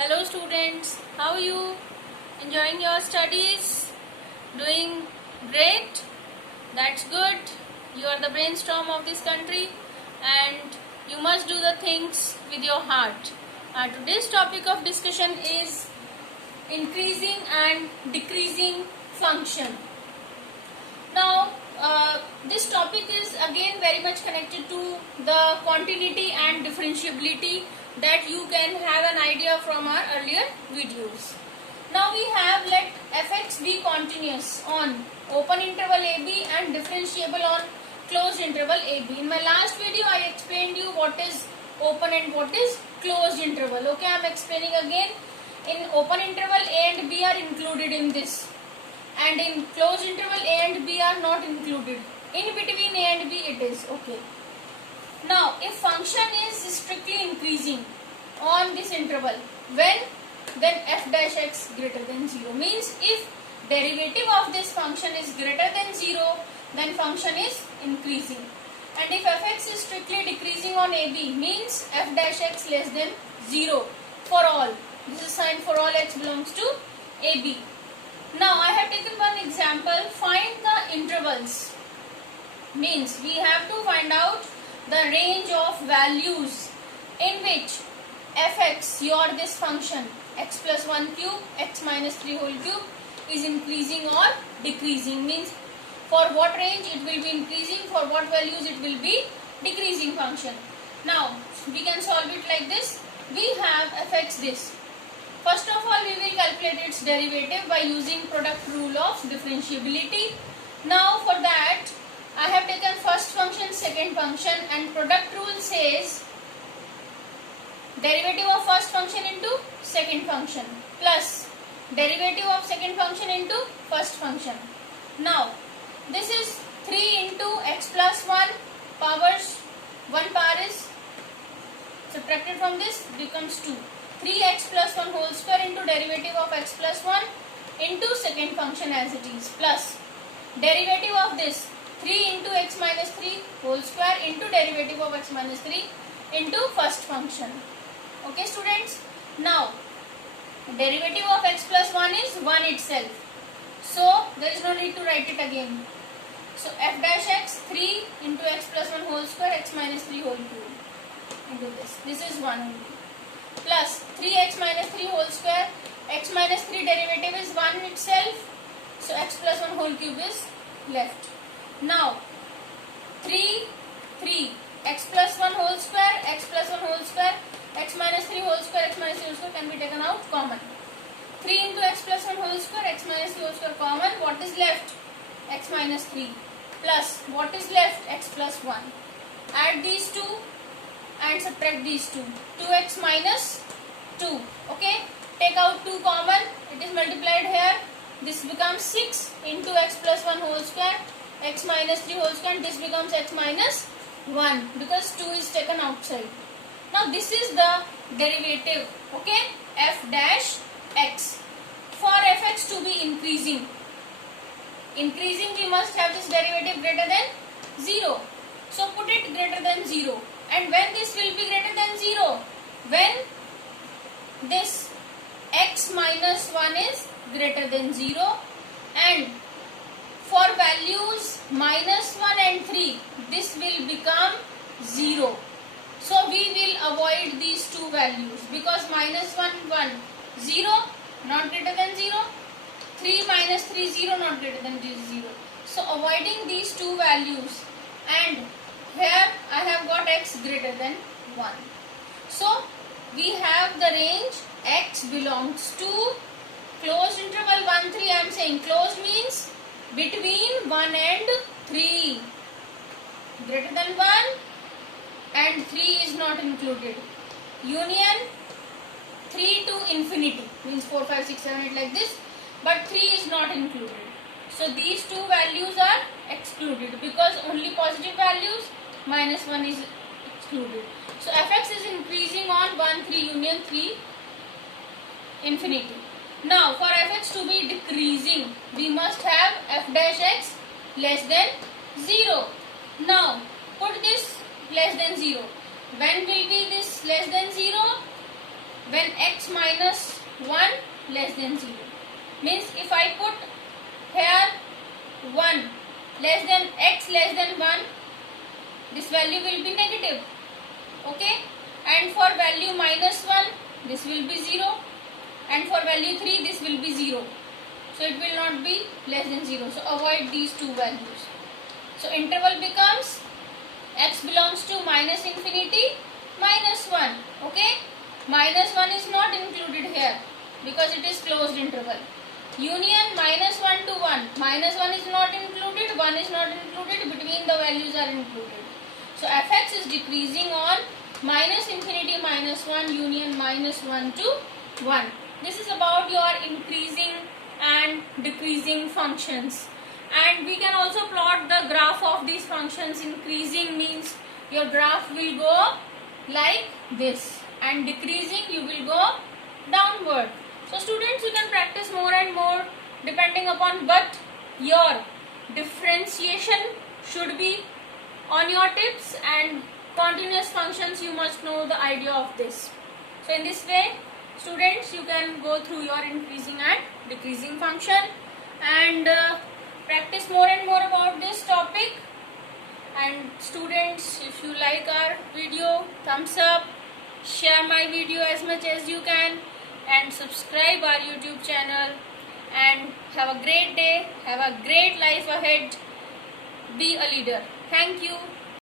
Hello students, how are you? Enjoying your studies? Doing great? That's good. You are the brainstorm of this country and you must do the things with your heart. Today's topic of discussion is increasing and decreasing function. Now, this topic is again very much connected to the continuity and differentiability that you can have an idea from our earlier videos. Now we have let fx be continuous on open interval AB and differentiable on closed interval AB. In my last video I explained you what is open and what is closed interval. Okay, I am explaining again. In open interval A and B are included in this, and in closed interval A and B are not included. In between A and B it is. Okay. Now if function is strictly increasing on this interval, when? Then f dash x greater than 0. Means if derivative of this function is greater than 0, then function is increasing. And if fx is strictly decreasing on AB, means f dash x less than 0 for all. This is sign for all x belongs to AB. Now I have taken one example. Find the intervals. Means we have to find out the range of values in which fx, your this function x plus 1 cube, x minus 3 whole cube is increasing or decreasing. Means for what range it will be increasing, for what values it will be decreasing function. Now we can solve it like this. We have fx this. First of all, we will calculate its derivative by using product rule of differentiability. Now for that, I have taken first function, second function, and product rule says derivative of first function into second function plus derivative of second function into first function. Now this is 3 into x plus 1 powers 1 power is subtracted from this becomes 2. 3x plus 1 whole square into derivative of x plus 1 into second function as it is plus derivative of this 3 into x minus 3 whole square into derivative of x minus 3 into first function. Okay students, now derivative of x plus 1 is 1 itself, so there is no need to write it again. So f dash x 3 into x plus 1 whole square x minus 3 whole cube into this is 1 only plus 3x minus 3 whole square, x minus 3 derivative is 1 itself, so x plus 1 whole cube is left. Now 3 x plus 1 whole square, x plus 1 whole square, x minus 3 whole square, x minus 3 whole square can be taken out common. 3 into x plus 1 whole square, x minus 3 whole square common. What is left? X minus 3 plus what is left? X plus 1. Add these two and subtract these two. 2x minus 2. Okay, take out 2 common, it is multiplied here. This becomes 6 into x plus 1 whole square, x minus 3 whole square, and this becomes x minus 1 because 2 is taken outside. Now this is the derivative, okay, f dash x. For fx to be increasing we must have this derivative greater than 0. So put it greater than 0. And when this will be greater than 0? When this x minus 1 is greater than 0, and for values minus 1 and 3 this will become 0. So we will avoid these two values because minus 1 0 not greater than 0, 3 minus 3 0 not greater than 0. So avoiding these two values, and here I have got x greater than 1. So we have the range x belongs to closed interval 1 3. I am saying closed means between 1 and 3. Greater than 1 and 3 is not included. Union 3 to infinity means 4 5 6 7 8 like this, but 3 is not included. So these two values are excluded because only positive values, minus 1 is excluded. So fx is increasing on 1 3 union 3 infinity. Now for fx to be decreasing we must have f dash x less than 0. Now put this less than 0. When will be this less than 0? when x minus 1 less than 0. Means if I put here 1 less than x less than 1, this value will be negative. Okay, and for value minus 1 this will be 0, and for value 3 this will be 0. So it will not be less than 0. So avoid these two values. So interval becomes x belongs to minus infinity minus 1. Okay, minus 1 is not included here because it is closed interval. Union minus 1 to 1. Minus 1 is not included, 1 is not included, between the values are included. So fx is decreasing on minus infinity minus 1 union minus 1 to 1. This is about your increasing and decreasing functions. And we can also plot the graph of these functions. Increasing means your graph will go like this, and decreasing you will go downward. So students, you can practice more and more depending upon, but your differentiation should be on your tips, and continuous functions you must know the idea of this. So in this way, students, you can go through your increasing and decreasing function and practice more and more about this topic. And students, if you like our video, thumbs up, share my video as much as you can, and subscribe our YouTube channel. And have a great day, have a great life ahead. Be a leader. Thank you.